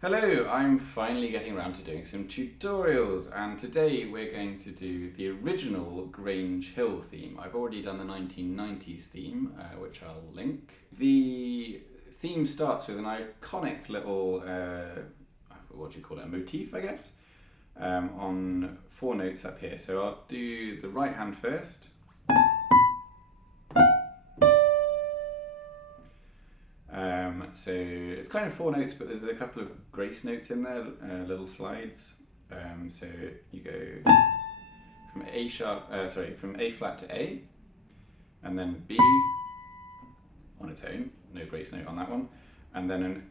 Hello, I'm finally getting around to doing some tutorials, and today we're going to do the original Grange Hill theme. I've already done the 1990s theme, which I'll link. The theme starts with an iconic little, what do you call it, a motif, I guess, on 4 notes up here. So I'll do the right hand first. So it's kind of 4 notes, but there's a couple of grace notes in there, little slides. So you go from from A flat to A, and then B on its own, no grace note on that one, and then an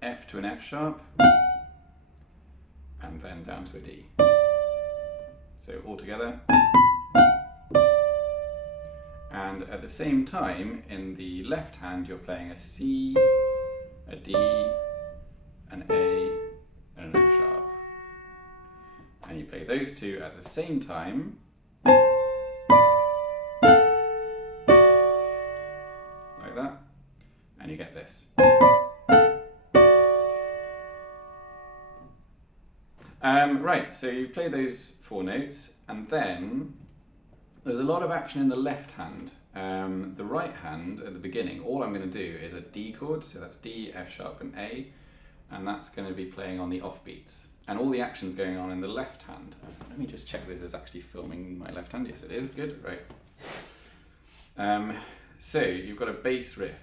F to an F sharp, and then down to a D. So all together. And at the same time, in the left hand, you're playing a C, a D, an A, and an F sharp. And you play those two at the same time, like that, and you get this. Right, so you play those 4 notes, and then there's a lot of action in the left hand. The right hand at the beginning, all I'm going to do is a D chord, so that's D, F sharp and A, and that's going to be playing on the offbeats. And all the action's going on in the left hand. Let me just check this is actually filming my left hand. Yes, it is. Good, right. So you've got a bass riff.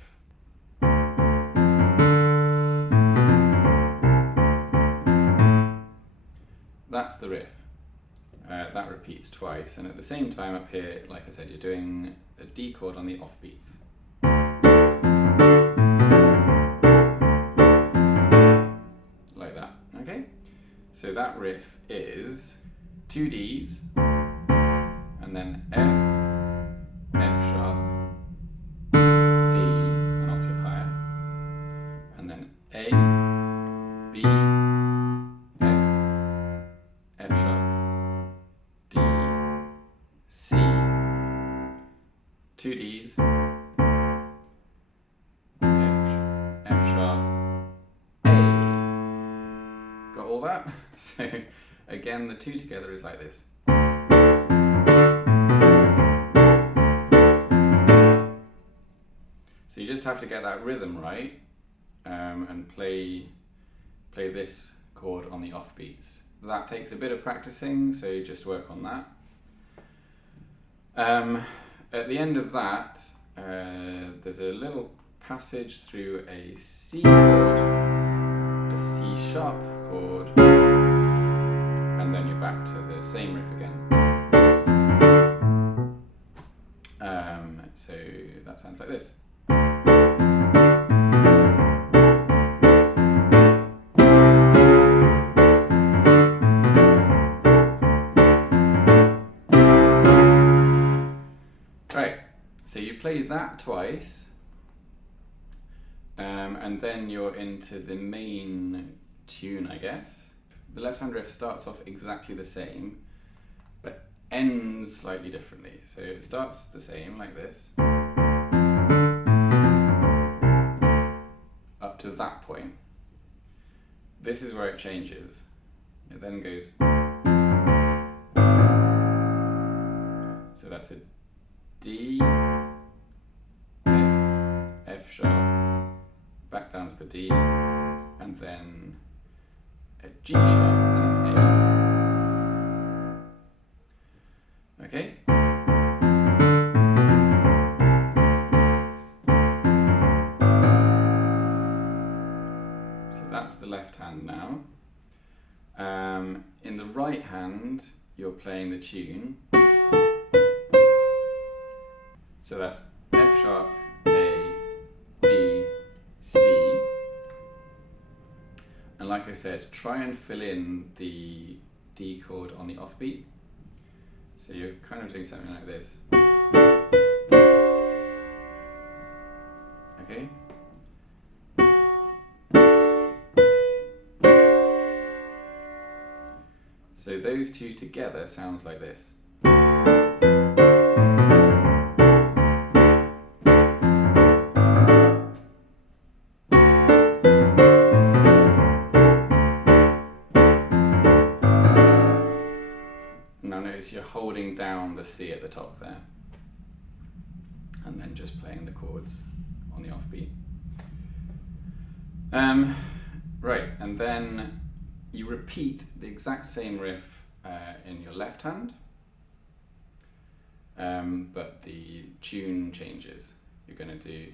That's the riff. That repeats twice, and at the same time up here, like I said, you're doing a D chord on the offbeats. Like that, okay? So that riff is 2 Ds, and then F, F sharp, D, an octave higher, and then A, B, F sharp, D, C, 2 Ds, F sharp, A. Got all that? So again, the 2 together is like this. So you just have to get that rhythm right, and play this chord on the offbeats. That takes a bit of practicing, so just work on that. At the end of that, there's a little passage through a C chord, a C sharp chord, and then you're back to the same riff again. So that sounds like this. So you play that twice, and then you're into the main tune, I guess. The left-hand riff starts off exactly the same, but ends slightly differently. So it starts the same, like this, up to that point. This is where it changes. It then goes, so that's a D, F sharp, back down to the D, and then a G sharp and an A. Okay? So that's the left hand now. In the right hand, you're playing the tune. So that's F sharp, A, B, C. And like I said, try and fill in the D chord on the offbeat. So you're kind of doing something like this. Okay? So those two together sounds like this. holding down the C at the top there, and then just playing the chords on the offbeat. Right, and then you repeat the exact same riff in your left hand, but the tune changes. You're going to do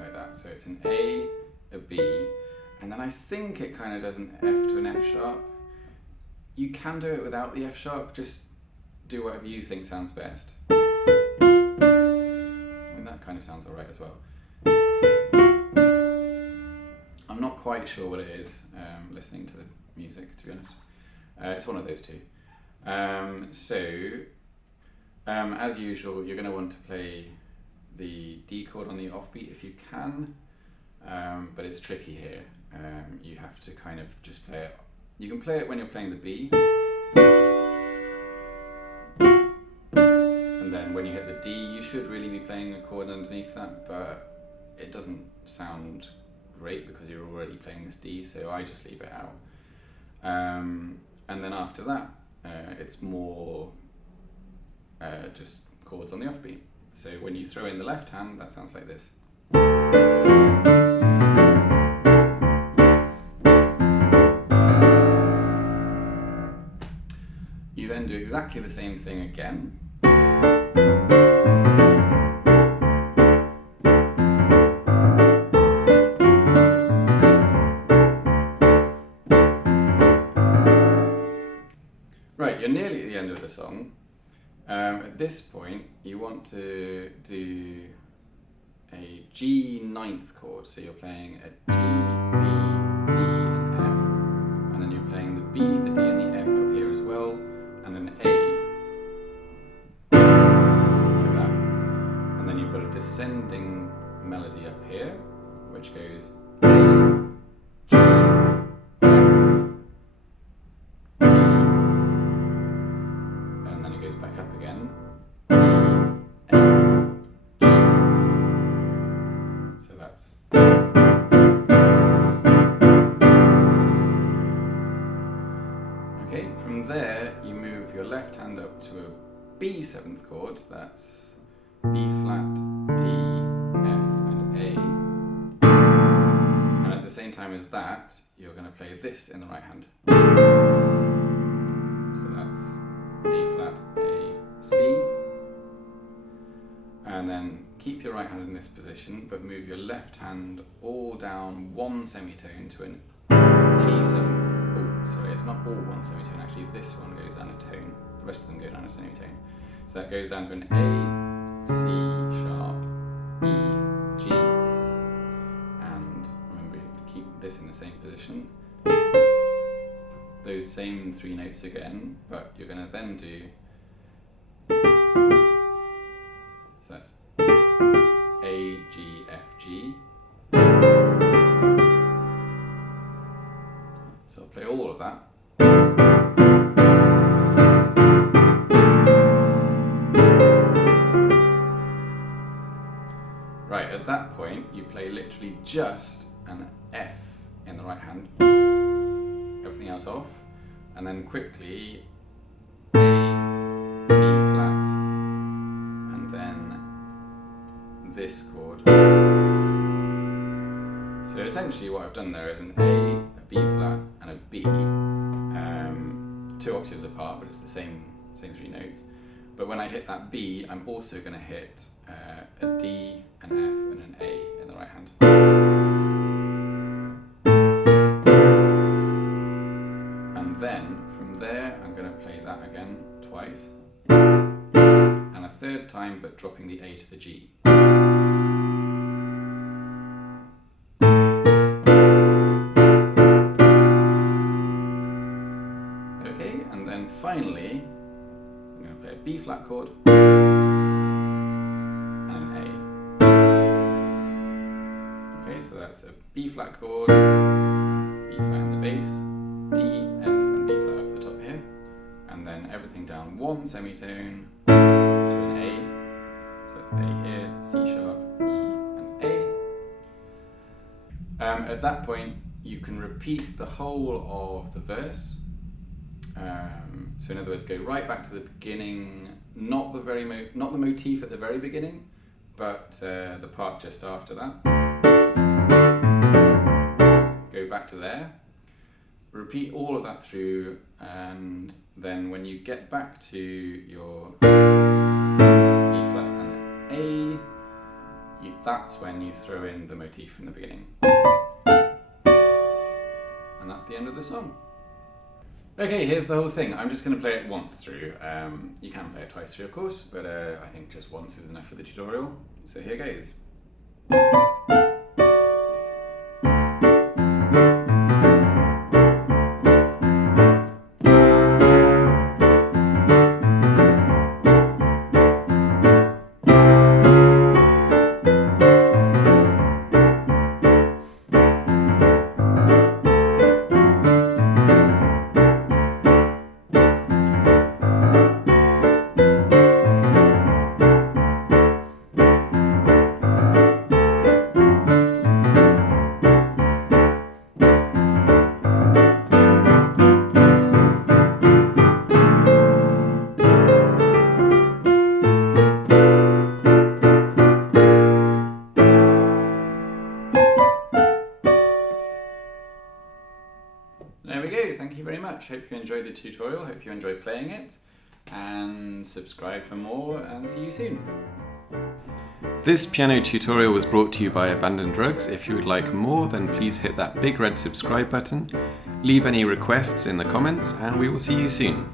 like that. So it's an A, a B, and then I think it kind of does an F to an F sharp. You can do it without the F sharp, just do whatever you think sounds best. And that kind of sounds alright as well. I'm not quite sure what it is, listening to the music, to be honest. It's one of those two. As usual, you're going to want to play the D chord on the offbeat if you can, but it's tricky here. You have to kind of just play it. You can play it when you're playing the B, and then when you hit the D, you should really be playing a chord underneath that, but it doesn't sound great because you're already playing this D, so I just leave it out. And then after that, it's more just chords on the offbeat. So when you throw in the left hand, that sounds like this. You then do exactly the same thing again. Right, you're nearly at the end of the song. At this point, you want to do a G ninth chord. So you're playing a G, B, D, and F, and then you're playing the B, the D, and the F up here as well, and an A, like that. And then you've got a descending melody up here, which goes A, G, F, D, and then it goes back up again. D, F, G. So that's. Okay, from there you move your left hand up to a B seventh chord. That's B flat, D, F, and A. And at the same time as that, you're going to play this in the right hand. So that's A flat, A, C. And then keep your right hand in this position, but move your left hand all down one semitone to an A7th. Oh, sorry, it's not all one semitone, actually. This one goes down a tone. The rest of them go down a semitone. So that goes down to an A, C sharp, E, G. And remember, keep this in the same position. Those same three notes again, but you're going to then do. So that's A, G, F, G. So I'll play all of that. Right, at that point, you play literally just an F in the right hand, everything else off, and then quickly A, B flat, and then this chord. So essentially what I've done there is an A, a B flat, and a B, 2 octaves apart, but it's the same three notes. But when I hit that B, I'm also going to hit a D, an F, and an A in the right hand. And then from there, I'm going to play that again twice, and a third time, but dropping the A to the G. Okay, and then finally, I'm going to play a B flat chord and an A. Okay, so that's a B flat chord, B flat in the bass, D, F, and B flat up the top here, and then everything down one semitone to an A. So that's A here, C sharp, E, and A. At that point, you can repeat the whole of the verse, So in other words, go right back to the beginning, not the motif at the very beginning, but the part just after that. Go back to there. Repeat all of that through, and then when you get back to your B flat and A, that's when you throw in the motif from the beginning. And that's the end of the song. Okay, here's the whole thing. I'm just going to play it once through. You can play it twice through, of course, but I think just once is enough for the tutorial. So here goes. There we go, thank you very much. Hope you enjoyed the tutorial, hope you enjoyed playing it, and subscribe for more, and see you soon. This piano tutorial was brought to you by Abandoned Rugs. If you would like more, then please hit that big red subscribe button, leave any requests in the comments, and we will see you soon.